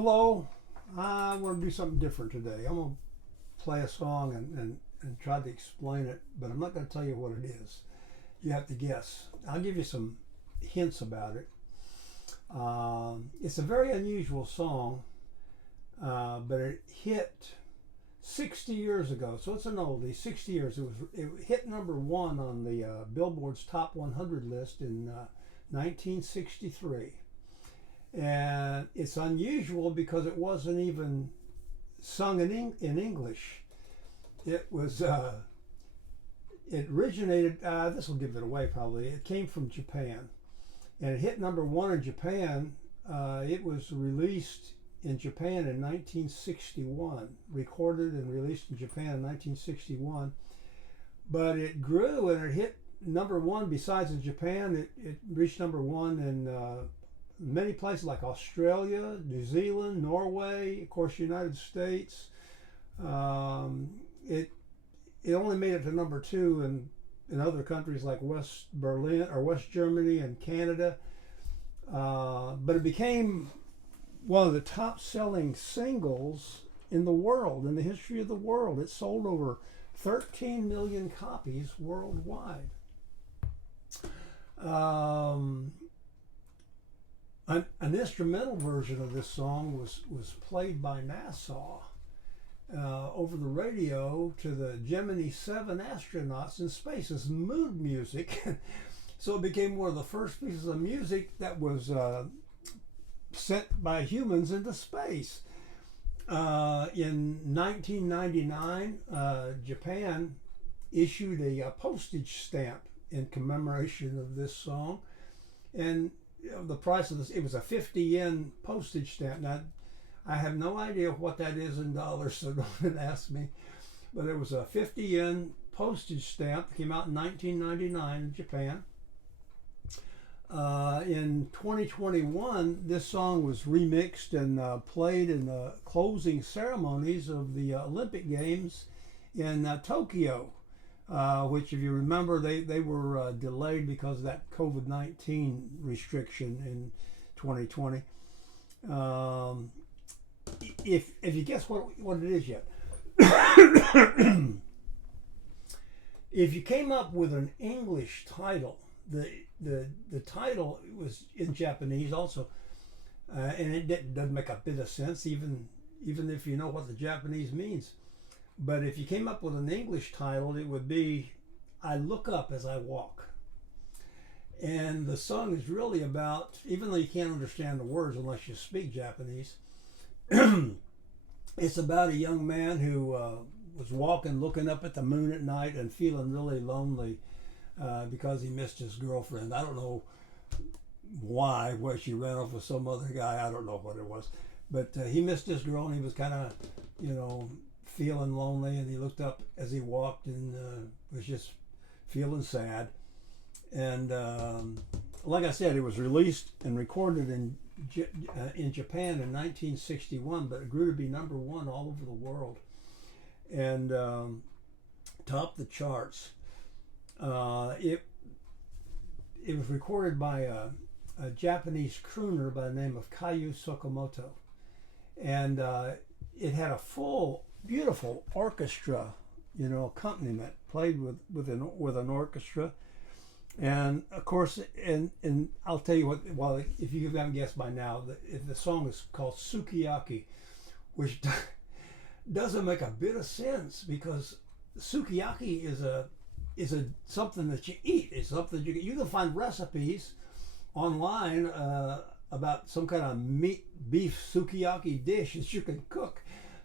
Hello, I want to do something different today. I'm going to play a song and try to explain it, but I'm not going to tell you what it is. You have to guess. I'll give you some hints about it. It's a very unusual song, but it hit 60 years ago, so it's an oldie. 60 years. It hit number one on the Billboard's Top 100 list in 1963. And it's unusual because it wasn't even sung in English. It was it originated. This will give it away probably. It came from Japan, and it hit number one in Japan. It was released in Japan in 1961, recorded and released in Japan in 1961. But it grew and it hit number one. Besides in Japan, it reached number one in many places like Australia, New Zealand, Norway, of course, United States. It only made it to number two in other countries like West Berlin or West Germany and Canada. But it became one of the top selling singles in the world, in the history of the world. It sold over 13 million copies worldwide. An instrumental version of this song was played by NASA over the radio to the Gemini 7 astronauts in space as mood music. So it became one of the first pieces of music that was sent by humans into space. In 1999, Japan issued a postage stamp in commemoration of this song, and the price of this, it was a 50 yen postage stamp. Now I have no idea what that is in dollars, so don't ask me, but it was a 50 yen postage stamp that came out in 1999 in Japan. In 2021, this song was remixed and played in the closing ceremonies of the Olympic Games in Tokyo, which, if you remember, they were delayed because of that COVID-19 restriction in 2020. If you guess what it is yet, if you came up with an English title, the title was in Japanese also, and it doesn't make a bit of sense even if you know what the Japanese means. But if you came up with an English title, it would be "I Look Up as I Walk." And the song is really about, even though you can't understand the words unless you speak Japanese, it's about a young man who was walking, looking up at the moon at night and feeling really lonely because he missed his girlfriend. I don't know why she ran off with some other guy. I don't know what it was. But he missed his girl, and he was kind of, feeling lonely, and he looked up as he walked and was just feeling sad. And like I said, it was released and recorded in Japan in 1961, but it grew to be number one all over the world and topped the charts. It was recorded by a Japanese crooner by the name of Kayu Sokomoto, and it had a full, beautiful orchestra, accompaniment, played with an orchestra. And of course, and I'll tell you what. Well, if you haven't guessed by now, the song is called Sukiyaki, which doesn't make a bit of sense because sukiyaki is a something that you eat. It's something you can find recipes online about some kind of beef sukiyaki dish that you can cook.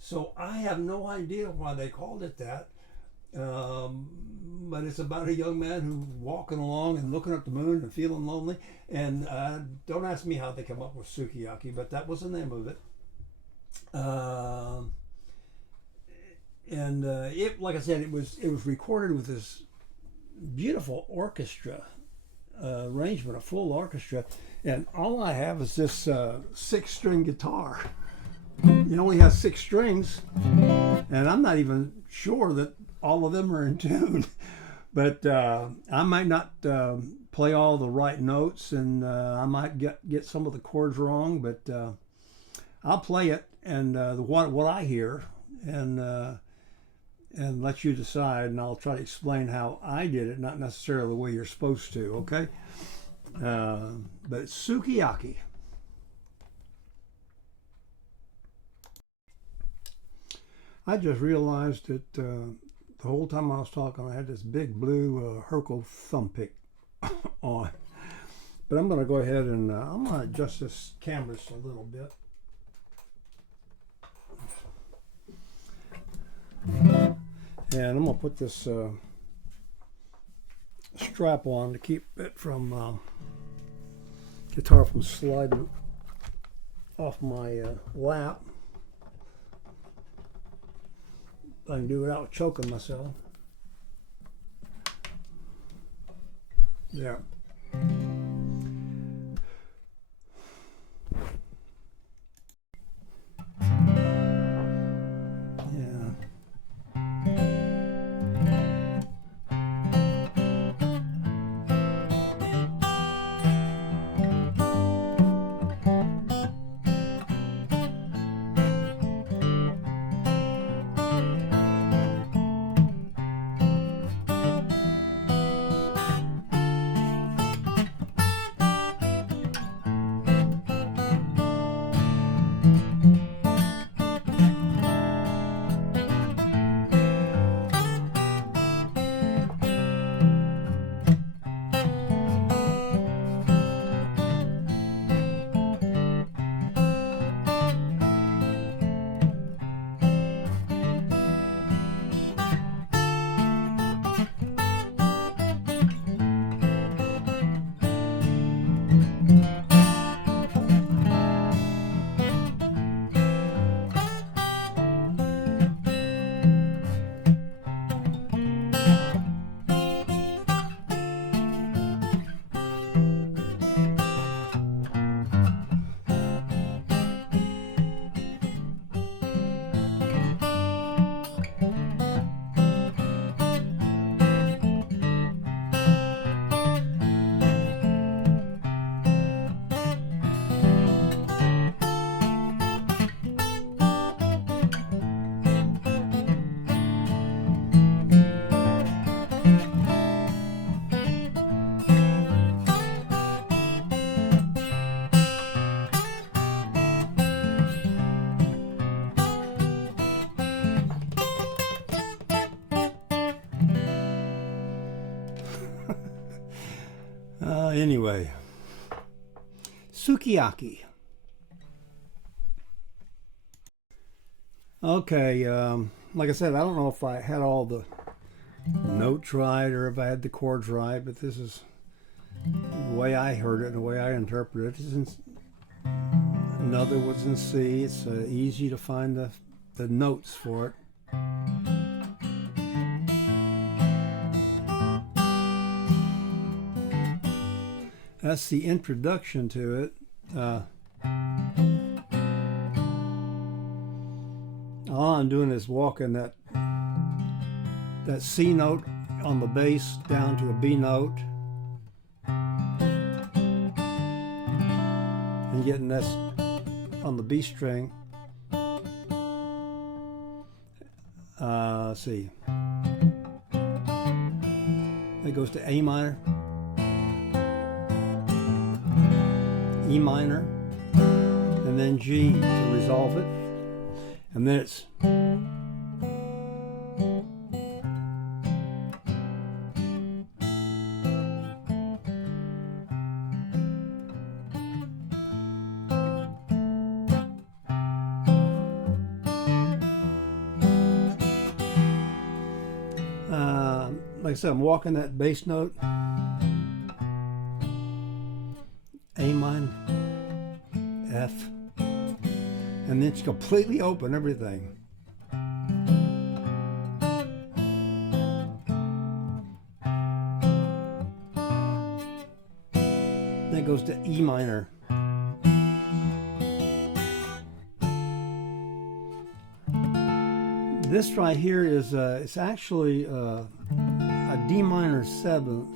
So I have no idea why they called it that. But it's about a young man who's walking along and looking at the moon and feeling lonely. And don't ask me how they come up with sukiyaki, but that was the name of it. It, like I said, it was recorded with this beautiful orchestra arrangement, a full orchestra, and all I have is this 6-string guitar. It only has 6 strings, and I'm not even sure that all of them are in tune. But I might not play all the right notes, and I might get some of the chords wrong. But I'll play it and what I hear and let you decide, and I'll try to explain how I did it, not necessarily the way you're supposed to. Okay, but it's sukiyaki. I just realized that the whole time I was talking, I had this big blue Herco thumb pick on. But I'm going to go ahead and I'm going to adjust this camera just a little bit. And I'm going to put this strap on to keep it from guitar from sliding off my lap. I can do it without choking myself. There. Anyway, sukiyaki. Okay, like I said, I don't know if I had all the notes right or if I had the chords right, but this is the way I heard it and the way I interpret it. Another was in C. It's easy to find the notes for it. That's the introduction to it. All I'm doing is walking that C note on the bass down to a B note and getting this on the B string. Let's see. It goes to A minor, E minor, and then G to resolve it, and then it's like I said, I'm walking that bass note, A minor, F, and then it's completely open everything. Then it goes to E minor. This right here is it's actually a D minor seventh,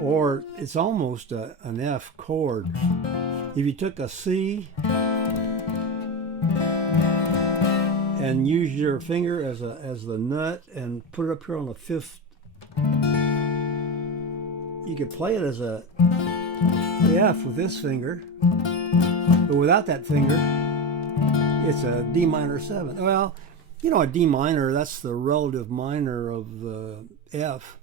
or it's almost an F chord. If you took a C and use your finger as the nut and put it up here on the fifth. You could play it as a F with this finger, but without that finger, it's a D minor 7. Well, you know, a D minor, that's the relative minor of the F.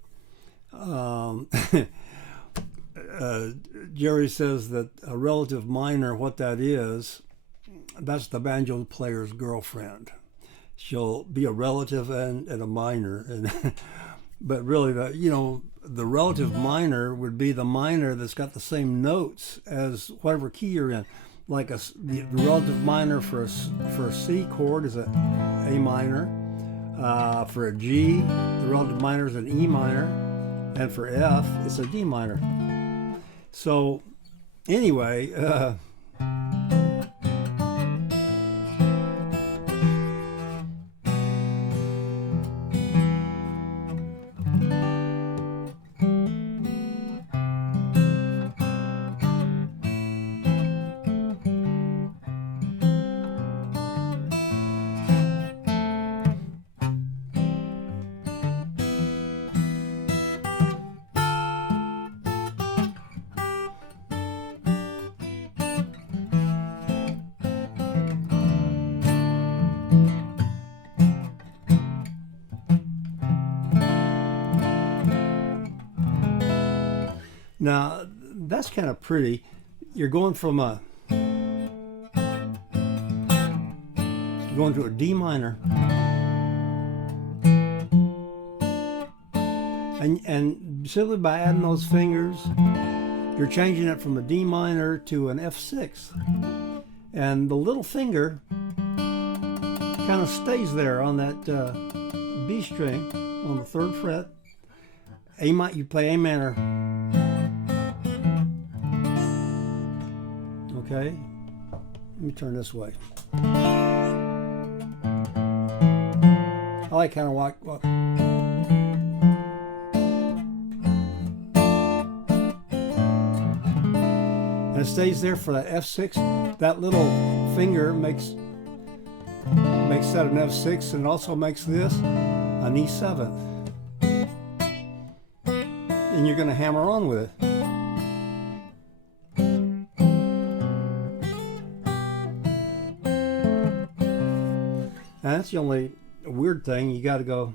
Jerry says that a relative minor, what that is, that's the banjo player's girlfriend. She'll be a relative and a minor, but really, the relative minor would be the minor that's got the same notes as whatever key you're in. Like the relative minor for a C chord is a minor. For a G, the relative minor is an E minor, and for F, it's a D minor. So, anyway. Now, that's kind of pretty. You're going to a D minor. And simply by adding those fingers, you're changing it from a D minor to an F6. And the little finger kind of stays there on that B string on the 3rd fret. You play A minor. Okay, let me turn this way. I like kind of what and it stays there for that F6. That little finger makes that an F6, and it also makes this an E7. And you're going to hammer on with it. And that's the only weird thing. You got to go.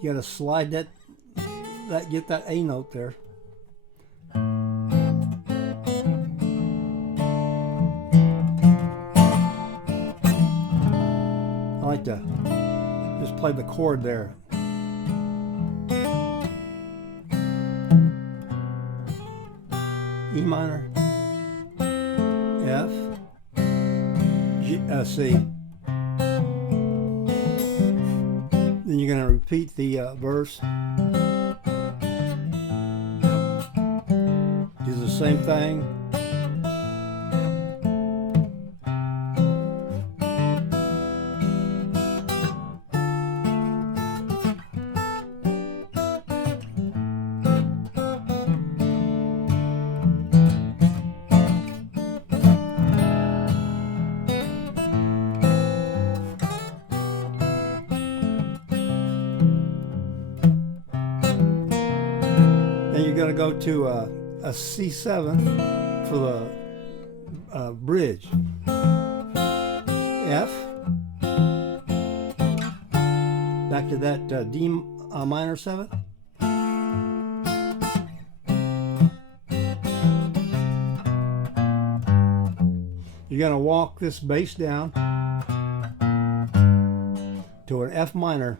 You got to slide that get that A note there. I like to just play the chord there. E minor, F, G, C. Then you're going to repeat the verse. Do the same thing. You're going to go to a C7 for the bridge. F. Back to that D minor 7. You're going to walk this bass down to an F minor.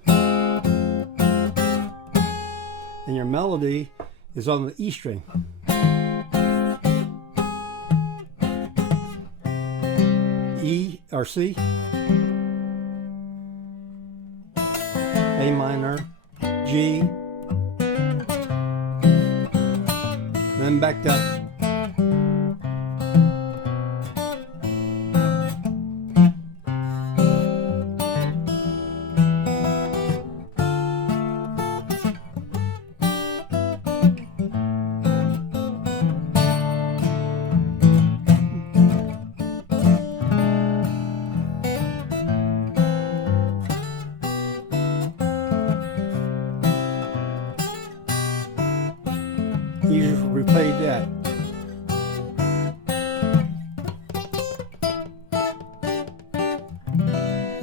And your melody is on the E string. E or C, A minor, G, then back to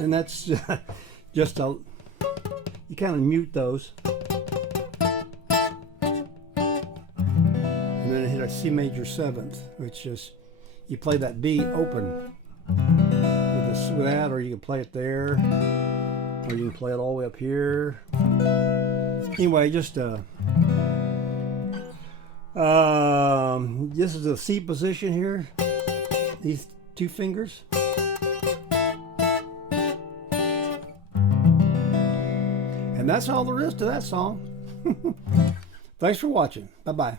And that's just a, you kind of mute those. And then hit a C major 7th, which is, you play that B open with that, or you can play it there, or you can play it all the way up here. Anyway, just this is the C position here, these 2 fingers. And that's all there is to that song. Thanks for watching. Bye-bye.